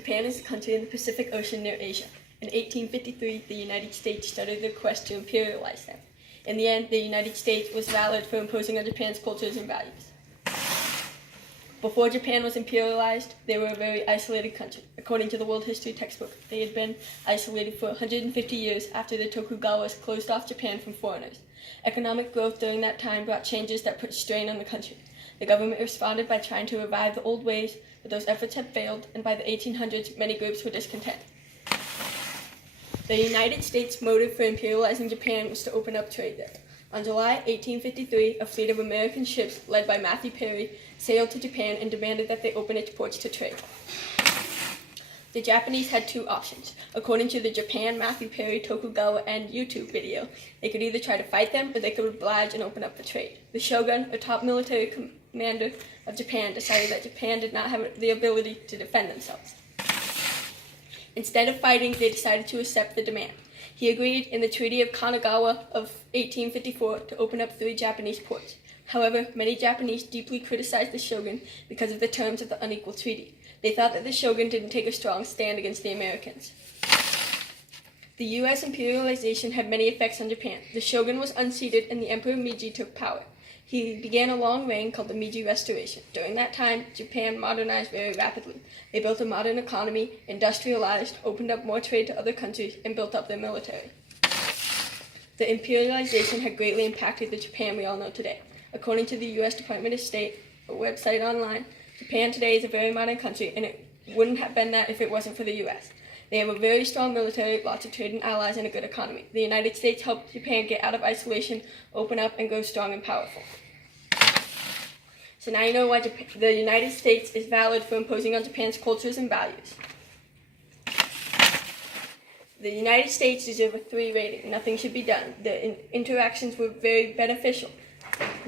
Japan is a country in the Pacific Ocean near Asia. In 1853, the United States started their quest to imperialize them. In the end, the United States was valid for imposing on Japan's cultures and values. Before Japan was imperialized, they were a very isolated country. According to the world history textbook, they had been isolated for 150 years after the Tokugawas closed off Japan from foreigners. Economic growth during that time brought changes that put strain on the country. The government responded by trying to revive the old ways, but those efforts had failed, and by the 1800s, many groups were discontent. The United States' motive for imperializing Japan was to open up trade there. On July 1853, a fleet of American ships led by Matthew Perry sailed to Japan and demanded that they open its ports to trade. The Japanese had two options. According to the Japan Matthew Perry Tokugawa and YouTube video, they could either try to fight them or they could oblige and open up the trade. The shogun, a top military commander of Japan, decided that Japan did not have the ability to defend themselves. Instead of fighting, they decided to accept the demand. He agreed in the Treaty of Kanagawa of 1854 to open up 3 Japanese ports. However, many Japanese deeply criticized the shogun because of the terms of the unequal treaty. They thought that the shogun didn't take a strong stand against the Americans. The U.S. imperialization had many effects on Japan. The shogun was unseated and the Emperor Meiji took power. He began a long reign called the Meiji Restoration. During that time, Japan modernized very rapidly. They built a modern economy, industrialized, opened up more trade to other countries, and built up their military. The imperialization had greatly impacted the Japan we all know today. According to the U.S. Department of State, a website online, Japan today is a very modern country, and it wouldn't have been that if it wasn't for the U.S. They have a very strong military, lots of trade and allies, and a good economy. The United States helped Japan get out of isolation, open up, and grow strong and powerful. So now you know why the United States is valid for imposing on Japan's cultures and values. The United States deserves a 3 rating. Nothing should be done. The interactions were very beneficial.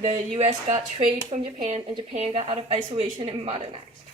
The U.S. got trade from Japan, and Japan got out of isolation and modernized.